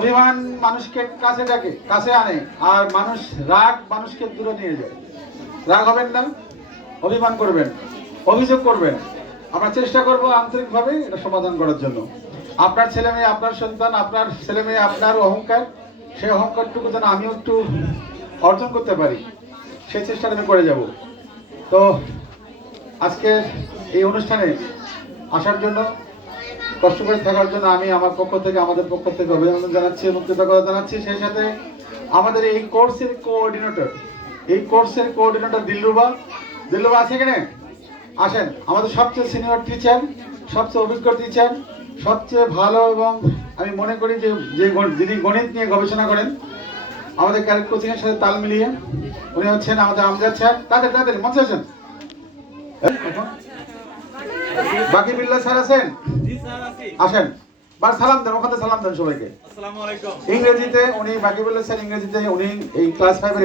অভিমান মানুষকে কাছে ডাকে, কাছে আনে, আর রাগ মানুষকে দূরে নিয়ে যায়। রাগ হবেন না, অভিমান করবেন, অভিযোগ করবেন। আমরা চেষ্টা করব আন্তরিকভাবে এটা সমাধান করার জন্য। আপনার ছেলে মেয়ে, আপনার সন্তান, আপনার ছেলে মেয়ে, আপনার অহংকার, সেই অহংকারটুকু যেন আমিও একটু অর্জন করতে পারি, সেই চেষ্টাটা আমি করে যাব। তো আজকে এই অনুষ্ঠানে আসার জন্য, কষ্ট করে থাকার জন্য আমি আমার পক্ষ থেকে, আমাদের পক্ষ থেকে অভিনন্দন জানাচ্ছি এবং কৃতজ্ঞতা জানাচ্ছি। সেই সাথে আমাদের এই কোর্সের কোঅর্ডিনেটর দিলরুবা আছে এখানে? আসেন। আমাদের সবচেয়ে সিনিয়র টিচার, সবচেয়ে অভিজ্ঞ টিচার, সবচেয়ে ভালো, এবং আমি মনে করি যে যিনি গণিত নিয়ে গবেষণা করেন আমাদের ক্যারেট কোচিং এর সাথে তাল মিলিয়ে, উনি হচ্ছেন আমাদের আমজাদ স্যার। তাদের মঞ্চে আসেন। বাকি বিল্লাহ স্যার আছেন? আসেন, সালাম দেন, ওখানে সালাম দেন সবাইকে। ইংরেজিতে উনি, বাকি বিল্লাহ স্যার ইংরেজিতে, উনি এই ক্লাস 5 এর